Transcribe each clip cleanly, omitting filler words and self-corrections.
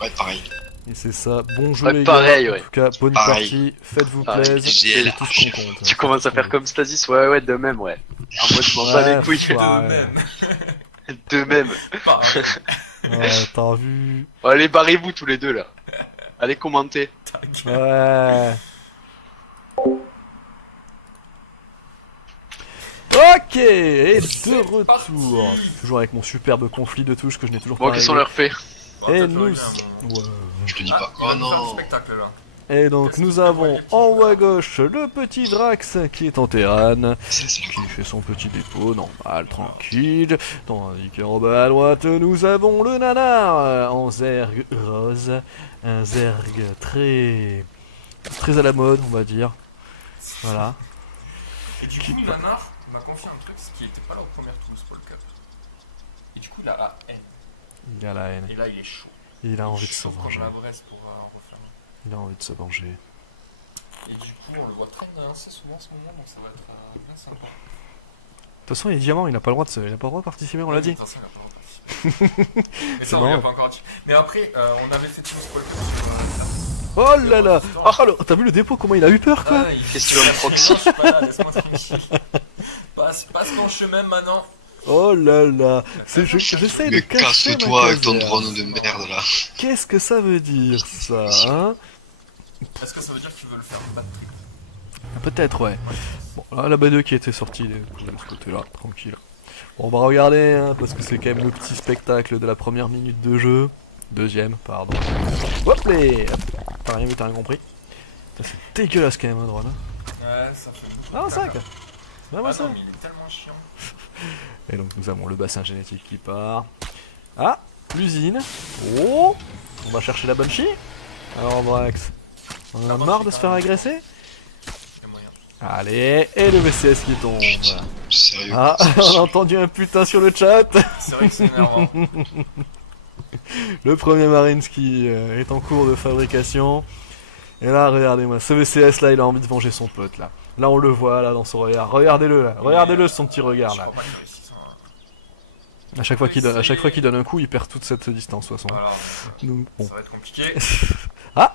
Ouais, pareil. Et c'est ça, bon jeu Ouais, les pareil, gars, ouais. en tout cas, bonne Pareil. partie, faites-vous Pareil. plaisir, c'est tout ce GLH. qu'on compte. Tu commences à faire comme Stasis, ouais, de même, ouais. Ah, moi, je m'en bats les couilles. Ouais. De même. De même. Pareil. Ouais, t'as vu. Allez, barrez-vous tous les deux, là. Allez, commentez. Ta gueule. Ouais. Ok, et de C'est retour. parti. Toujours avec mon superbe conflit de touches que je n'ai toujours Bon, pas qu'est-ce qu'on réglé. leur fait? Bon, Et toi, nous... tu vas régler un moment. Ouais. Je te dis Ah, pas. il va Oh nous faire un non. spectacle là. Et donc Qu'est-ce nous que tu avons prévois, en haut à gauche le petit Drax qui est en terrain, C'est ça. qui fait son petit dépôt, normal, tranquille. Tandis qu'en bas à droite nous avons le nanar en zerg rose, un zerg très à la mode on va dire. Voilà. Et du coup, Nanar m'a confié un truc, c'est qu'il était pas là aux premières tools pour le cap. Et du coup, il a la haine. Il a la haine, Et là, il est chaud. il a Il est envie de se chaud comme venger. la braise pour refaire. Il a envie de se venger. Et du coup, on le voit traîner assez souvent en ce moment, donc ça va être bien sympa. De toute façon il est diamant, il n'a pas le droit de participer, on l'a dit. De toute façon, il a pas le droit de participer. Mais ça, on lui a marrant. pas encore dit. Mais après, on avait fait tout ce spoil sur Oh là là. Ah, t'as vu le dépôt, comment il a eu peur quoi. Ah, il fait Qu'est-ce que tu veux me proxy? Je suis pas là, laisse-moi tranquille. Passe ton chemin maintenant. Oh là là. J'essaye de Mais cacher ma casse-toi avec ton caserne. drone de merde là. Qu'est-ce que ça veut dire ça, hein? Est-ce que ça veut dire qu'il veut le faire battre? Peut-être, ouais. Bon, là, la B2 qui était sortie de ce côté-là, tranquille. Bon, on va regarder, hein, parce que c'est quand même le petit spectacle de la première minute de jeu. Deuxième, pardon. Hop les. T'as rien vu, t'as rien compris. Ça, c'est dégueulasse quand même, un drone. Hein. Ouais, ça fait beaucoup. Ah, un de sac. caca. Ah, Ah ouais, ça. non, mais il est tellement chiant. Et donc, nous avons le bassin génétique qui part. Ah, l'usine. Oh, on va chercher la Banshee. Alors, Brax, on en a marre de se faire agresser? Il y a moyen. Allez, et le VCS qui tombe. Putain, sérieux. Ah, on a entendu un putain sur le chat. C'est vrai que c'est énervant. Le premier Marines qui est en cours de fabrication. Et là, regardez-moi, ce VCS là, il a envie de venger son pote là. Là, on le voit là dans son regard. Regardez-le là, regardez-le son petit regard Je là. crois pas qu'il réussisse. Hein. À chaque fois qu'il donne un coup, il perd toute cette distance, de toute façon. Voilà. Donc, bon. Ça va être compliqué. Ah,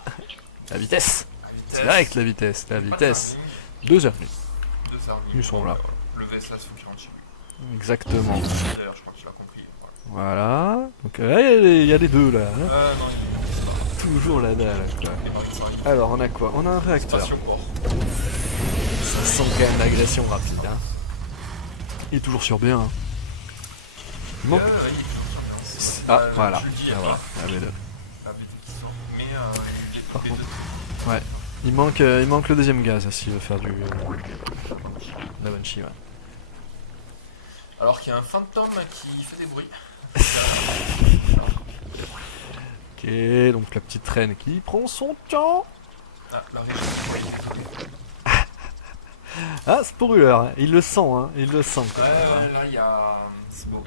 la vitesse. La vitesse. C'est direct la vitesse, la Pas de vitesse. timing, 2 heures. deux services. Ils sont là. Le VSS faut qu'il rentre. Exactement. D'ailleurs, je crois qu'il a compris. Voilà. Voilà. Donc, il y a les deux là. Hein. Non, il est pas. Toujours la dalle. Quoi. Les Marines, ça arrive. Alors, on a quoi? On a un réacteur. Spatioport. Ça sent quand même l'agression rapide. Hein. Il est toujours sur B1. Hein. Il manque. Il est toujours bien. C'est- Ah, je voilà. le dis, Ah, voilà. La B2. la BD qui sort. Mais il est Par B2. contre. Ouais. Il manque le deuxième gaz s'il veut faire du. La Banshee, ouais. Alors qu'il y a un fantôme qui fait des bruits. Ok, donc la petite reine qui prend son temps. Ah, la régie. Ah, Sporuleur, hein. Il le sent, hein. Il le sent. Ouais, ouais, là il y a. C'est beau.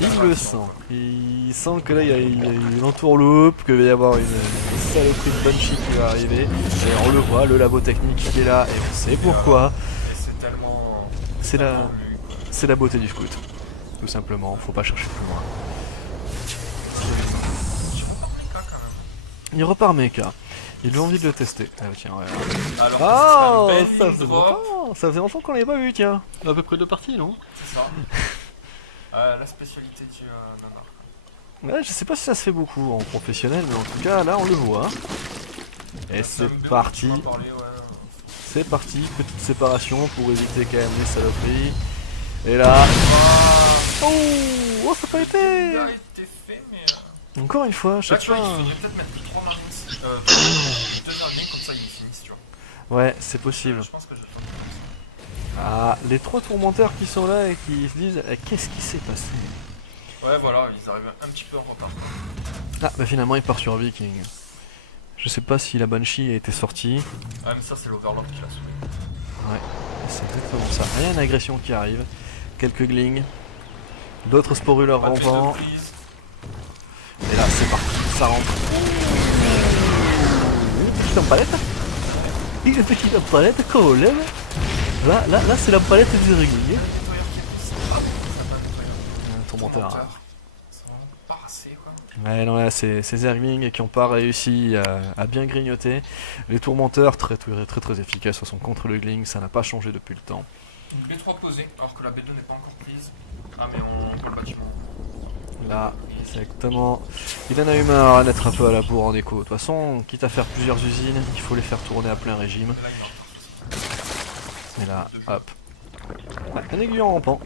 Il le sent. Il sent que là il y a une entourloupe, qu'il va y avoir une saloperie de Banshee qui va arriver. Et on le voit, le labo technique qui est là, et on sait pourquoi. Et c'est tellement. C'est la, tellement voulu, quoi. c'est la beauté du scout. Tout simplement, faut pas chercher plus loin. Je repars mecha quand même. Il repart mecha. Il a envie de le tester. Ah tiens, ouais. Alors, Oh, c'est un ça bend faisait drop. longtemps. Ça faisait longtemps qu'on l'avait pas vu, tiens. À peu près deux parties, non? C'est ça. La spécialité du nanar. Ouais, je sais pas si ça se fait beaucoup en professionnel, mais en tout cas, là, on le voit. Et C'est un c'est BO parti. qui m'a parlé, ouais. C'est parti. Petite séparation pour éviter quand même les saloperies. Et là... Ah, Oh, ça n'a pas été. il a été fait, mais. Encore une fois, je Là, sais tu vois, pas. il faudrait peut-être mettre 3 marines. 2 marines, comme ça ils finissent, tu vois. Ouais, c'est possible. Je pense que je vais faire comme ça. Ah, les trois tourmenteurs qui sont là et qui se disent qu'est-ce qui s'est passé? Ouais, voilà, ils arrivent un petit peu en retard. Ah, bah finalement, il part sur Viking. Je sais pas si la Banshee a été sortie. Ah, mais ça, c'est l'Overlord qui l'a sauvé. Ouais, c'est exactement ça. Il y a une agression qui arrive. Quelques glings. D'autres sporuleurs Pas plus de rampants. prise. Et là, c'est parti. Ça rentre. Une petite empalette. Une petite empalette, quand même. Là, c'est la palette des irréguliers. Nettoyeur qui est poussé. Ah, ça va nettoyer. Un tourmenteur. Tourmenteur. C'est vraiment pas assez, quoi. Ouais, non, là, c'est Zergling qui n'ont pas réussi à bien grignoter. Les tourmenteurs, très efficaces, sont contre le Gling, ça n'a pas changé depuis le temps. Une B3 posée, alors que la B2 n'est pas encore prise. Ah, mais on prend le bâtiment. Là, c'est exactement. Il en a eu marre à être un peu à la bourre en écho. De toute façon, quitte à faire plusieurs usines, il faut les faire tourner à plein régime. Et là, Et il va. là, hop. Ouais, un aiguillon rampant.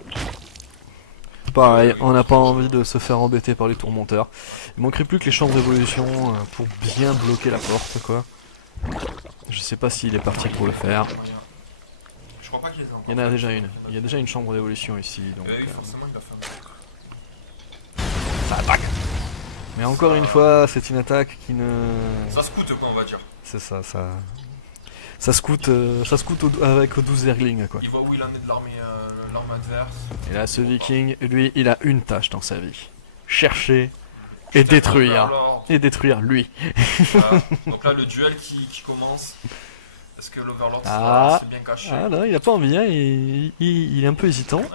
Pareil, on n'a pas envie de se faire embêter par les tourmenteurs. Il manquerait plus que les chambres d'évolution pour bien bloquer la porte, quoi. Je sais pas s'il est parti pour le faire. Je crois pas qu'il y ait encore. Il y en a déjà une. Il y a déjà une chambre d'évolution ici, donc. Oui, forcément, il a fait un truc. Ça attaque. Mais encore une fois, c'est une attaque qui ne. Ça se coûte, quoi, on va dire. C'est ça, ça scoute avec 12 Zerglings, quoi. Il voit où il en est de l'armée adverse. Et là, ce viking, lui, il a une tâche dans sa vie. Chercher et détruire. Alors, Et détruire lui. voilà. Donc là, le duel qui commence. Est-ce que l'Overlord s'est bien caché? Ah non, il a pas envie, hein. Il est un peu hésitant. Ouais.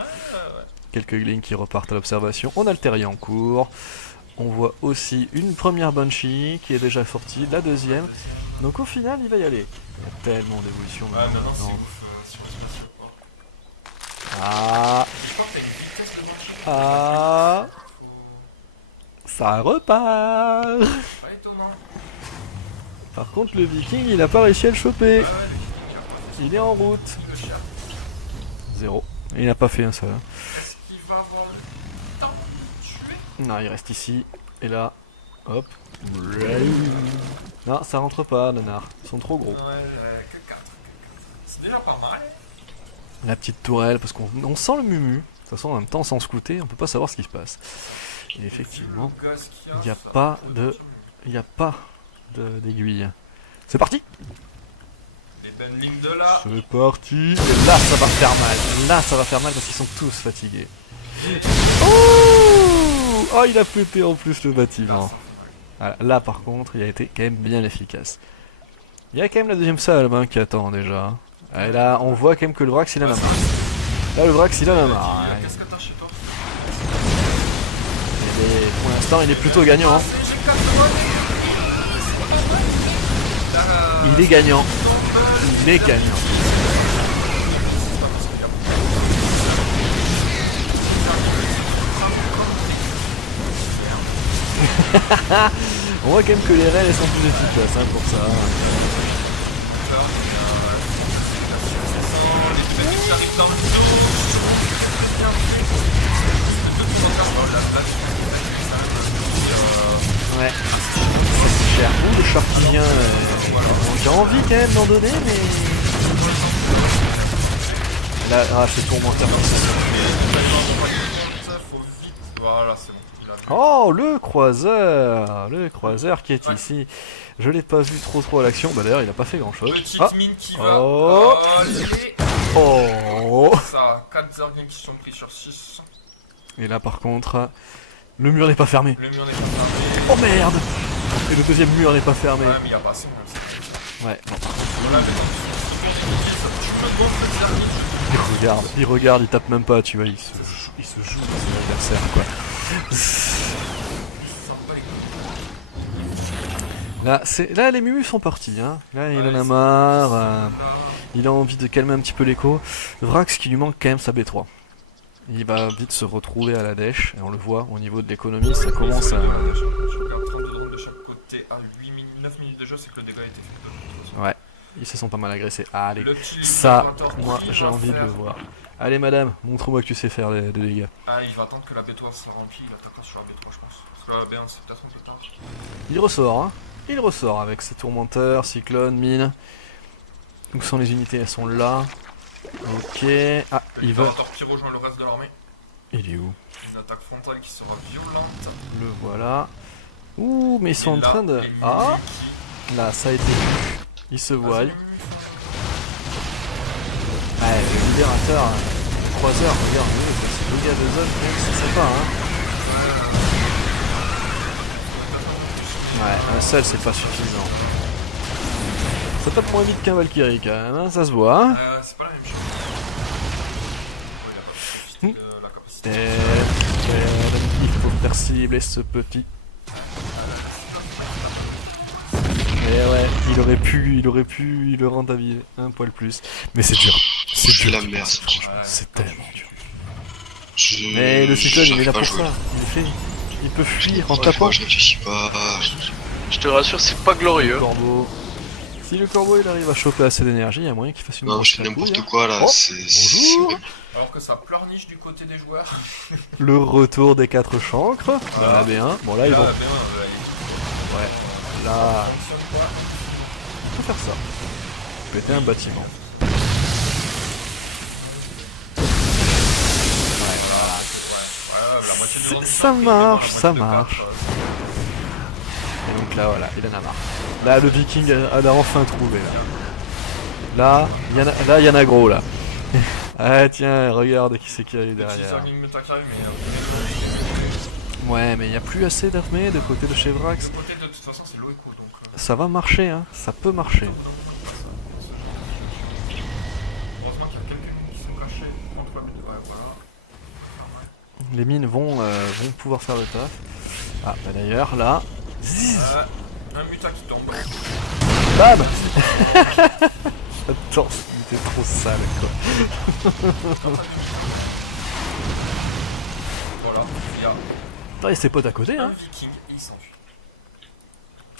Quelques glings qui repartent à l'observation. On a le terrier en cours. On voit aussi une première Banshee qui est déjà sortie, la deuxième. Donc au final, il va y aller. Il y a tellement d'évolution Ouais, maintenant c'est maintenant. ouf sur le spatial. Ah, Je crois que t'as une vitesse de marche. ah, ça repart. Pas étonnant. Par contre, le viking, il a pas réussi à le choper. Ouais, le Viking qui a pas fait Il est en route. ce qu'il veut cher. 0. Il n'a pas fait un seul. Est-ce qu'il va avoir le temps de tuer? Non, il reste ici. Et là, hop. Non, ça rentre pas, nanar. Ils sont trop gros. Ouais, que 4. C'est déjà pas mal. La petite tourelle, parce qu'on sent le mumu. De toute façon, en même temps, sans scouter, on peut pas savoir ce qui se passe. Et effectivement, Le gaz qu'il il n'y a ça pas peut de- continuer. il n'y a pas d'aiguille. C'est parti! Les bendings de là. C'est parti! Et là, ça va faire mal. Là, ça va faire mal parce qu'ils sont tous fatigués. Oh! Oh, il a pété en plus le bâtiment. Voilà, là, par contre, il a été quand même bien efficace. Il y a quand même la deuxième salle hein, qui attend déjà. Et là, on voit quand même que le Vrax, il en a marre. Là, le Vrax, il en a marre. Hein. Qu'est-ce que t'as chez toi? Pour l'instant, il est plutôt gagnant. Hein. Il est gagnant. Il est gagnant. On voit quand même que les raids elles sont plus efficaces hein, pour ça. Ouais. C'est cher. Ouh, le shark qui vient. J'ai envie quand même d'en donner, mais. Là, ah, c'est tourmenteur. Voilà, c'est bon. Il a vu. Oh, le croiseur qui est ici. Je l'ai pas vu trop à l'action. Bah d'ailleurs, il a pas fait grand chose. Petite Ah. mine qui va. Oh. Aller. Oh. Ça, 4 Zerglings qui sont pris sur 6. Et là, par contre, le mur n'est pas fermé. Le mur n'est pas fermé. Oh merde. Et le deuxième mur n'est pas fermé. Ouais, mais il y a pas assez. Même. Ouais. Voilà, mais donc, tu me gonfles le Zergling. Il regarde, il tape même pas, tu vois, il se joue dans son adversaire, quoi. Là, les mumus sont partis, hein. Là, il en a marre. Il a envie de calmer un petit peu l'écho. Vrax qui lui manque quand même sa B3. Il va vite se retrouver à la dèche, et on le voit au niveau de l'économie, ça commence à... Je regarde 32 drones de chaque côté à 9 minutes de jeu, c'est que le dégât a été fait. Ouais, ils se sont pas mal agressés. Allez, Le petit ça, Liberator moi qui j'ai va envie de faire- le voir. Allez madame, montre-moi que tu sais faire des dégâts. Ah, il va attendre que la B3 soit remplie, il attaquera sur la B3, je pense. Parce que la B1, c'est peut-être un peu tard. Il ressort, hein. Il ressort avec ses tourmenteurs, cyclones, mines. Où sont les unités? Elles sont là. Ok. Ah, Le il va... Liberator qui rejoint le reste de l'armée. Il est où? Une attaque frontale qui sera violente. Le voilà. Ouh, mais ils sont Et en là, train de... les Ah, Mumu là, ça a été vu. Ils se qui- voient. Vas-y, les Mumu, Ouais, le libérateur, le croiseur, regarde, c'est le gars de zone, même si c'est pas, hein. Ouais, un seul, c'est pas suffisant. Ça tape moins vite qu'un Valkyrie quand même, hein, ça se voit. Hein. C'est pas la même chose. Il a pas profité de la capacité. Il faut faire cibler ce petit il aurait pu le rentabiliser un poil plus. Mais c'est dur. C'est C'est dur. la merde. Franchement, c'est tellement dur. Je- Mais le cyclone, il est j'arrive là pas à pour jouer. ça. Il est fait. Il peut Je fuir comprends, en des fois, tapant. je réfléchis pas. Je te rassure, c'est pas glorieux. Corbeau. Si le corbeau il arrive à choper assez d'énergie, il y a moyen qu'il fasse une Non, grosse je fais n'importe chatouille, hein. quoi là, Oh, c'est bonjour. horrible. Alors que ça pleurniche du côté des joueurs. Le retour des 4 chancres. Dans la B1. Bon là ils Là, vont. la B1, Ouais. Là, fonctionne pas. on peut faire ça. Péter un bâtiment. Ouais, la moitié de C'est- zone ça prise, marche, mais ça dans la moitié de marche. quatre, Et donc là voilà, il en a marre. Là le viking a enfin trouvé là. Là, il y en a gros là. Ah tiens, regarde qui c'est qui arrive Petit derrière. Sargim Muta qui arrive, mais Ouais, mais il n'y a plus assez d'armées de côté de chez Vrax. de côté de toute façon c'est l'Oeco donc. Ça va marcher, hein. Ça peut marcher. Heureusement qu'il y a quelques lignes qui sont cachées contre la mine. Ouais, voilà. Les mines vont pouvoir faire le taf. Ah, bah d'ailleurs, là. Zzz, Un Muta qui tombe. bam. Attends, c'était trop sale quoi. Voilà, il y a Ah, et ses potes à côté, un hein. viking et il s'enfuit.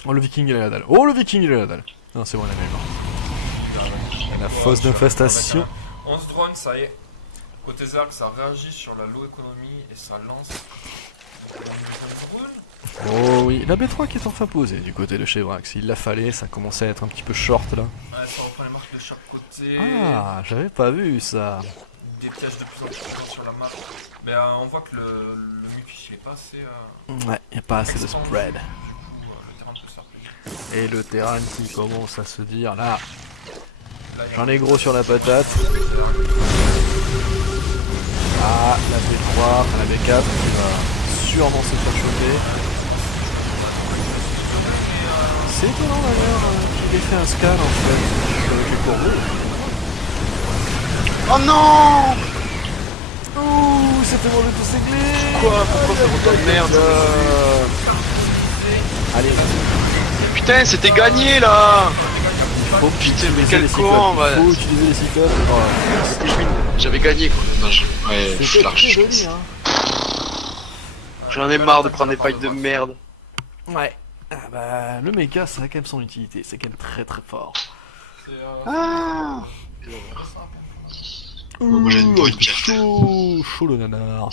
Oh, le viking il a la dalle. Oh, le viking il a la dalle. Non, c'est bon, la même. Il La fosse d'infestation. 11 drones, ça y est. Côté Zerg, ça réagit sur la low économie et ça lance. une drone. Oh oui, la B3 qui est enfin posée du côté de chez Vrax. Il l'a fallait, ça commençait à être un petit peu short là. Ouais, ça reprend les marques de chaque côté. Ah, j'avais pas vu ça. Des pièges de plus en plus grands sur la map. Mais on voit que le mucus il est pas assez. Ouais, y a pas assez de extendu. spread. Du coup, le terrain peut se faire plaisir. Et le terrain qui commence à se dire là, Là, il y a j'en ai gros sur la patate. un Zerg. Ah, la B3, enfin la B4 qui va sûrement se faire choper. C'est étonnant d'ailleurs qu'il ait fait un scan en fait avec les corbeaux. Oh non! Ouh, c'était mauvais pour Séglé. Quoi? Pourquoi c'est autant de merde? Allez, Putain, c'était gagné là! faut Putain, mais utiliser quel les con! cyclopes. Ouais. Faut utiliser les cyclopes. Oh, C'était win. J'avais gagné quoi. Non, ouais, c'était large, très je joli, pense. hein. J'en ai marre de prendre des fights de merde. Ouais. Ah bah, le méca, ça a quand même son utilité. C'est quand même très très fort. C'est Ah! Moi, j'ai une bonne Ouh, carte. chaud, chaud le nanar.